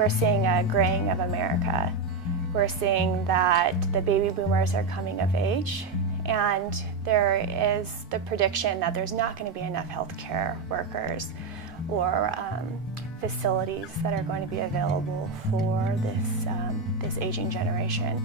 we're seeing a graying of America. We're seeing that the baby boomers are coming of age, and there is the prediction that there's not going to be enough healthcare workers or facilities that are going to be available for this aging generation.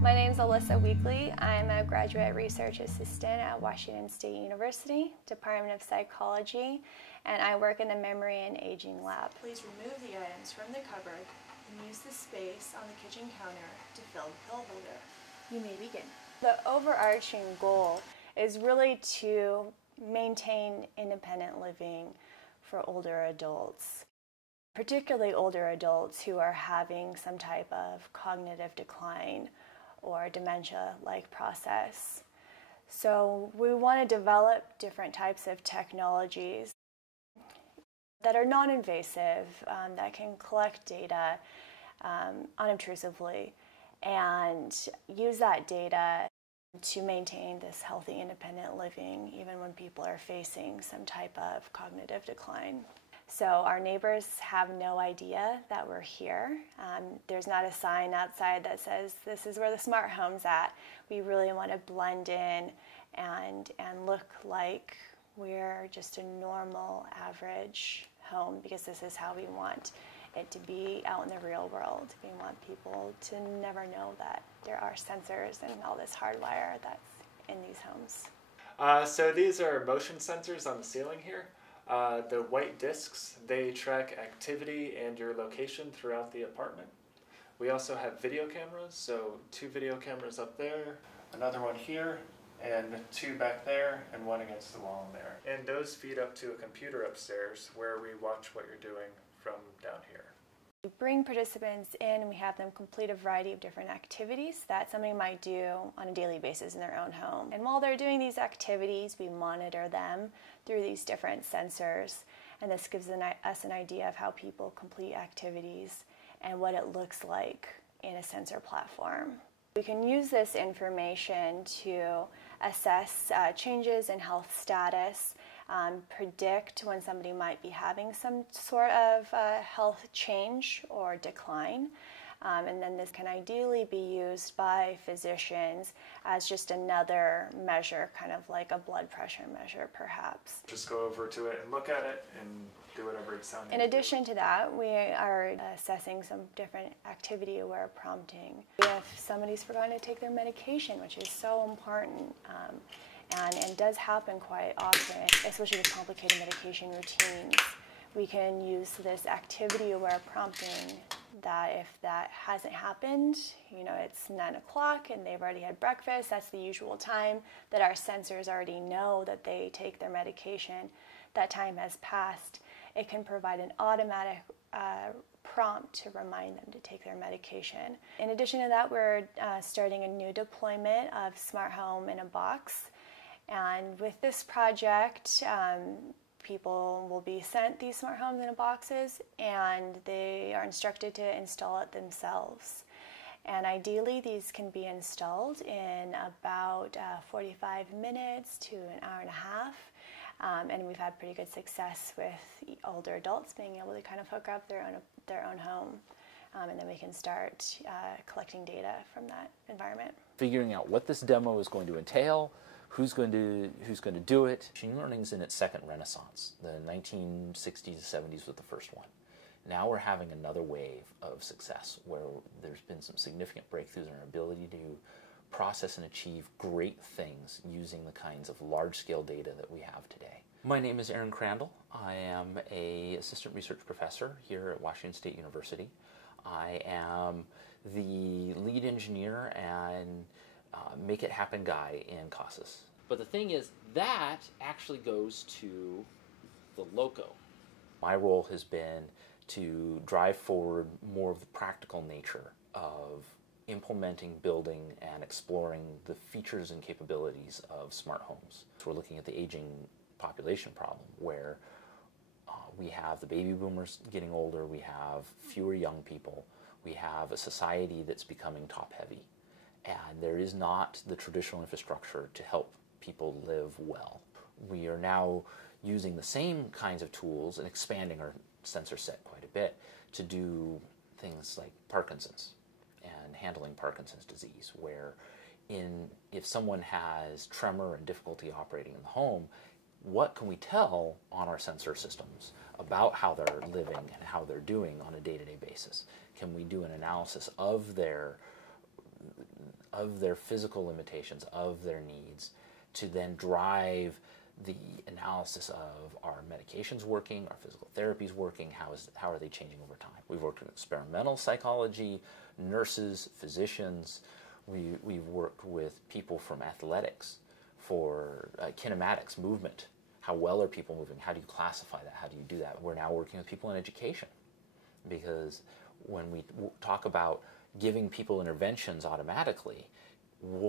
My name is Alyssa Weekly. I'm a graduate research assistant at Washington State University, Department of Psychology, and I work in the Memory and Aging Lab. Please remove the items from the cupboard and use the space on the kitchen counter to fill the pill holder. You may begin. The overarching goal is really to maintain independent living for older adults, particularly older adults who are having some type of cognitive decline or dementia-like process. So we want to develop different types of technologies that are non-invasive, that can collect data unobtrusively and use that data to maintain this healthy, independent living even when people are facing some type of cognitive decline. So our neighbors have no idea that we're here. There's not a sign outside that says this is where the smart home's at. We really want to blend in and look like we're just a normal, average home, because this is how we want it to be out in the real world. We want people to never know that there are sensors and all this hardwire that's in these homes. So these are motion sensors on the ceiling here. The white discs, they track activity and your location throughout the apartment. We also have video cameras, so 2 video cameras up there, another one here, and 2 back there, and 1 against the wall in there. And those feed up to a computer upstairs where we watch what you're doing from down here. We bring participants in and we have them complete a variety of different activities that somebody might do on a daily basis in their own home. And while they're doing these activities, we monitor them through these different sensors, and this gives us an idea of how people complete activities and what it looks like in a sensor platform. We can use this information to assess changes in health status, predict when somebody might be having some sort of health change or decline. And then this can ideally be used by physicians as just another measure, kind of like a blood pressure measure perhaps. Just go over to it and look at it and do whatever it's telling you. In addition to that, we are assessing some different activity-aware prompting. If somebody's forgotten to take their medication, which is so important, and does happen quite often, especially with complicated medication routines, we can use this activity-aware prompting that if that hasn't happened, it's 9 o'clock and they've already had breakfast, that's the usual time that our sensors already know that they take their medication, that time has passed, it can provide an automatic prompt to remind them to take their medication. In addition to that, we're starting a new deployment of Smart Home in a Box. And with this project, people will be sent these smart homes in boxes and they are instructed to install it themselves. And ideally these can be installed in about 45 minutes to an hour and a half. And we've had pretty good success with older adults being able to kind of hook up their own home. And then we can start collecting data from that environment. Figuring out what this demo is going to entail, who's going to do it. Machine learning is in its second renaissance. The 1960s, 70s was the first one. Now we're having another wave of success where there's been some significant breakthroughs in our ability to process and achieve great things using the kinds of large-scale data that we have today. My name is Aaron Crandall. I am an assistant research professor here at Washington State University. I am the lead engineer and make it happen guy in CASAS. But the thing is, that actually goes to the loco. My role has been to drive forward more of the practical nature of implementing, building, and exploring the features and capabilities of smart homes. So we're looking at the aging population problem where we have the baby boomers getting older, we have fewer young people, we have a society that's becoming top-heavy, and there is not the traditional infrastructure to help people live well. We are now using the same kinds of tools and expanding our sensor set quite a bit to do things like Parkinson's and handling Parkinson's disease, where if someone has tremor and difficulty operating in the home, what can we tell on our sensor systems about how they're living and how they're doing on a day-to-day basis? Can we do an analysis of their physical limitations, of their needs, to then drive the analysis of our medications working, our physical therapies working, how are they changing over time? We've worked with experimental psychology, nurses, physicians. We've worked with people from athletics for kinematics, movement. How well are people moving? How do you classify that? How do you do that? We're now working with people in education, because when we talk about giving people interventions automatically,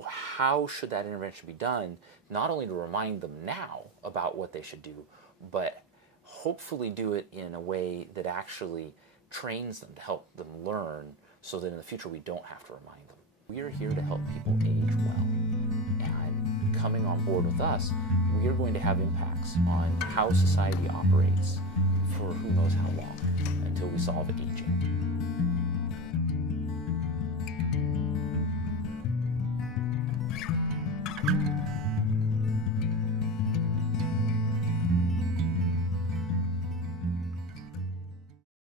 how should that intervention be done, not only to remind them now about what they should do, but hopefully do it in a way that actually trains them, to help them learn, so that in the future we don't have to remind them. We are here to help people age well, and coming on board with us, we are going to have impacts on how society operates for who knows how long, until we solve aging.